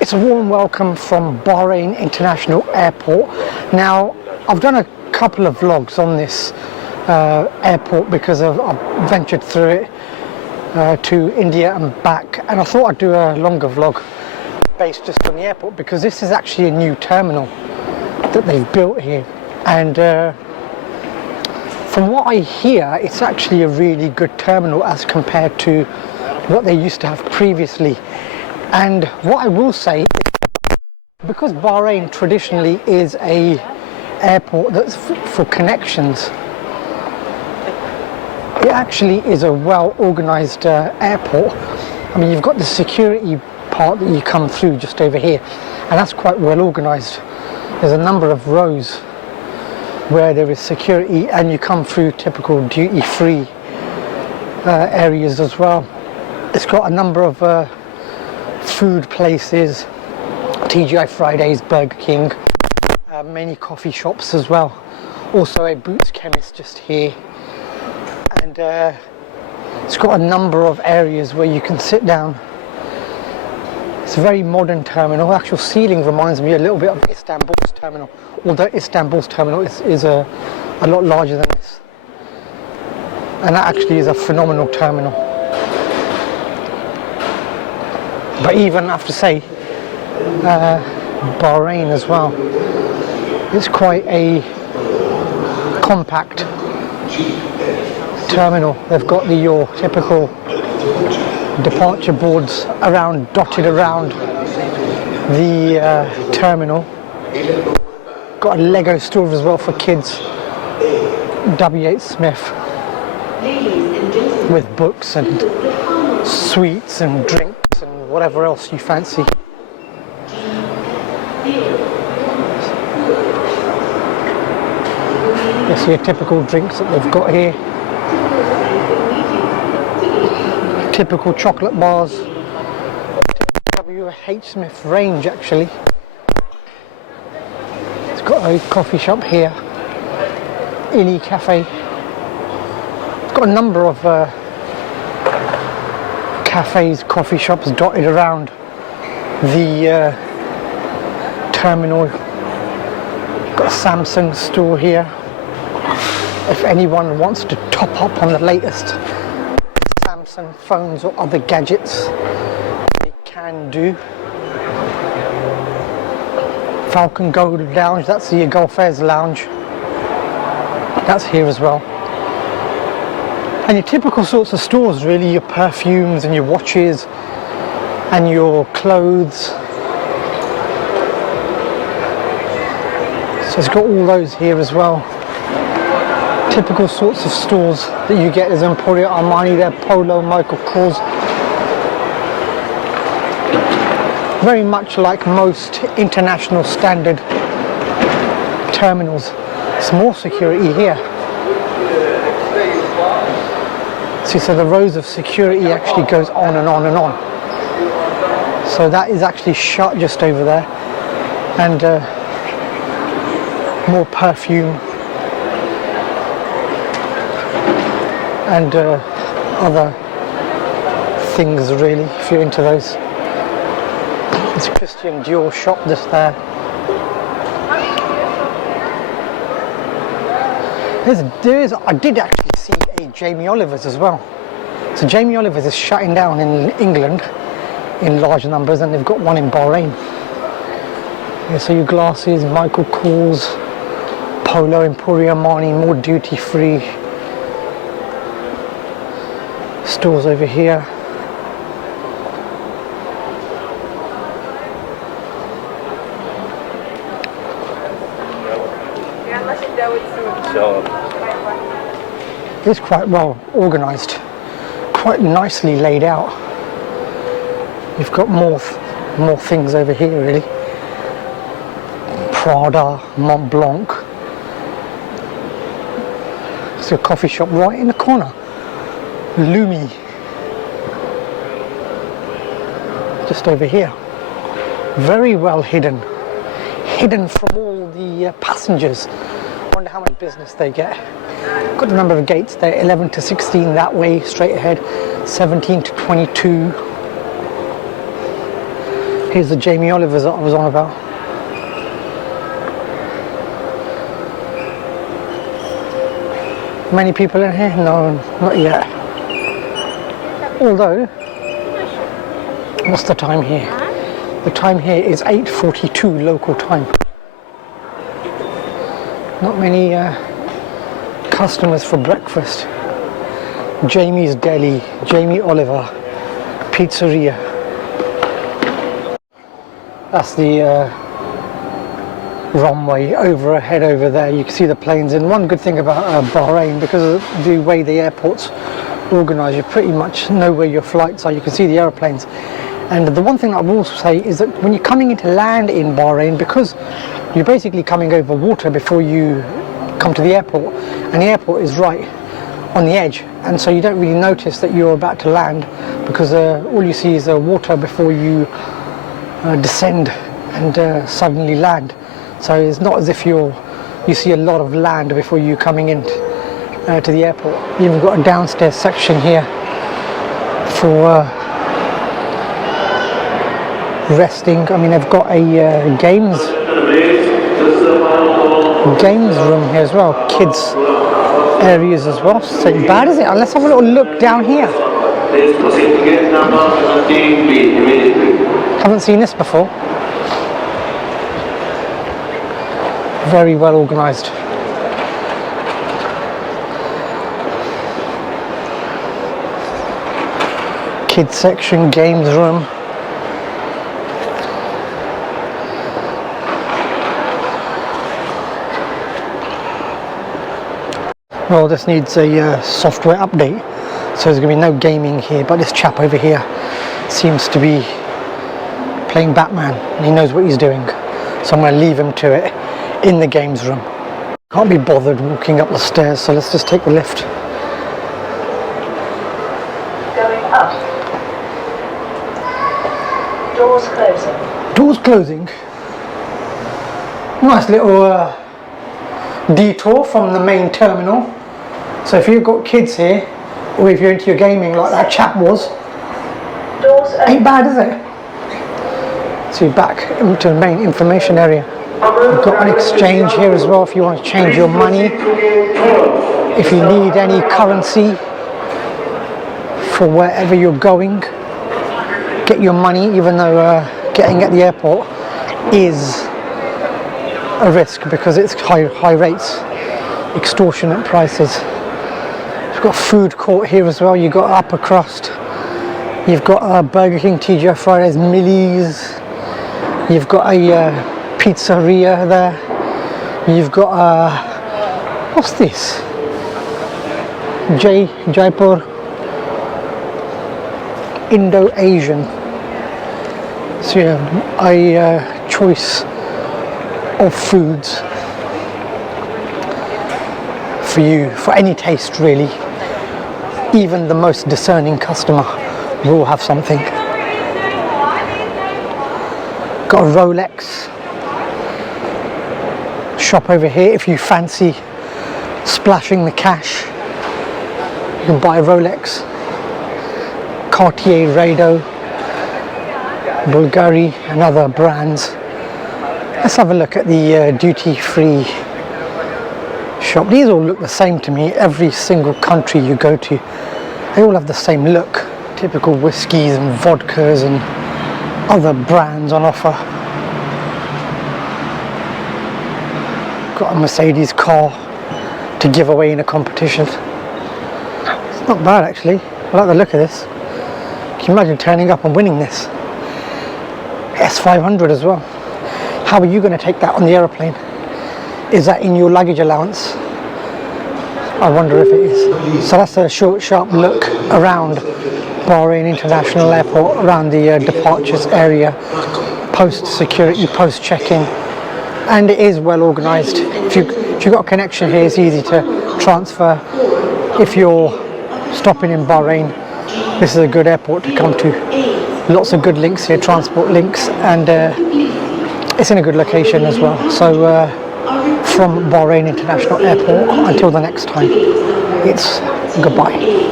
It's a warm welcome from Bahrain International Airport. Now, I've done a couple of vlogs on this airport because I've ventured through it to India and back, and I thought I'd do a longer vlog based just on the airport because this is actually a new terminal that they've built here, and from what I hear, it's actually a really good terminal as compared to what they used to have previously. And what I will say, because Bahrain traditionally is a airport that's for connections, it actually is a well organized airport. I mean, you've got the security part that you come through just over here, and that's quite well organized. There's a number of rows where there is security, and you come through typical duty-free areas as well. It's got a number of food places, TGI Fridays, Burger King, many coffee shops as well. Also a Boots chemist just here, and it's got a number of areas where you can sit down. It's a very modern terminal. The actual ceiling reminds me a little bit of Istanbul's terminal, although Istanbul's terminal is a lot larger than this, and that actually is a phenomenal terminal. But even I have to say, Bahrain as well, it's quite a compact terminal. They've got your typical departure boards dotted around the terminal. Got a Lego store as well for kids, W.H. Smith, with books and sweets and drinks and whatever else you fancy. This your typical drinks that they've got here. Typical chocolate bars. W.H. Smith range actually. It's got a coffee shop here. Illy Cafe. It's got a number of cafes, coffee shops dotted around the terminal. Got a Samsung store here. If anyone wants to top up on the latest Samsung phones or other gadgets, they can do. Falcon Gold Lounge, that's the Gulf Airs Lounge. That's here as well. And your typical sorts of stores really, your perfumes and your watches and your clothes. So it's got all those here as well. Typical sorts of stores that you get is Emporio Armani there, Polo, Michael Kors. Very much like most international standard terminals. It's more security here. See, so the rows of security actually goes on and on and on. So that is actually shut just over there, and more perfume and other things really, if you're into those. It's a Christian Dior shop just there. I did actually see a Jamie Oliver's as well. So Jamie Oliver's is shutting down in England in large numbers, and they've got one in Bahrain. Yeah, so your glasses, Michael Kors, Polo, Emporio Armani, more duty free stores over here. It's quite well organised, quite nicely laid out. You've got more things over here really. Prada, Mont Blanc. It's a coffee shop right in the corner. Lumi. Just over here. Very well hidden. Hidden from all the passengers. Wonder how much business they get. Got a number of gates there, 11 to 16 that way, straight ahead, 17 to 22. Here's the Jamie Olivers that I was on about. Many people in here? No, not yet. Although, what's the time here? The time here is 8:42 local time. Not many customers for breakfast. Jamie's Deli, Jamie Oliver Pizzeria. That's the runway overhead over there. You can see the planes. And one good thing about Bahrain, because of the way the airport's organised, you pretty much know where your flights are. You can see the aeroplanes. And the one thing I will say is that when you're coming into land in Bahrain, because you're basically coming over water before you come to the airport, and the airport is right on the edge, and so you don't really notice that you're about to land, because all you see is water before you descend and suddenly land. So it's not as if you see a lot of land before you coming in to the airport. You've got a downstairs section here for resting. I mean, they've got a games room here as well, kids areas as well. So bad is it? Let's have a little look down here. Haven't seen this before. Very well organised. Kids section, games room. Well, this needs a software update, so there's going to be no gaming here, but this chap over here seems to be playing Batman and he knows what he's doing, so I'm going to leave him to it in the games room. Can't be bothered walking up the stairs, so let's just take the lift. Going up. Doors closing. Doors closing? Nice little detour from the main terminal. So if you've got kids here, or if you're into your gaming like that chap was, ain't bad, is it? So you're back into the main information area. You've got an exchange here as well if you want to change your money. If you need any currency for wherever you're going, get your money, even though getting at the airport is a risk because it's high rates, extortionate prices. You've got a food court here as well. You've got upper crust. You've got Burger King, TGI Fridays, Millie's. You've got a pizzeria there. You've got what's this? Jaipur Indo-Asian. So yeah, a choice of foods for you, for any taste really. Even the most discerning customer will have something. Got a Rolex shop over here. If you fancy splashing the cash, you can buy a Rolex. Cartier, Rado, Bulgari and other brands. Let's have a look at the duty-free shop. These all look the same to me. Every single country you go to, they all have the same look. Typical whiskies and vodkas and other brands on offer. Got a Mercedes car to give away in a competition. It's not bad actually. I like the look of this. Can you imagine turning up and winning this? S500 as well. How are you going to take that on the aeroplane? Is that in your luggage allowance? I wonder if it is. So that's a short, sharp look around Bahrain International Airport, around the departures area, post security, post check-in, and it is well organised. If you've got a connection here, it's easy to transfer. If you're stopping in Bahrain, this is a good airport to come to. Lots of good links here, transport links, and it's in a good location as well. So from Bahrain International Airport, until the next time, it's goodbye.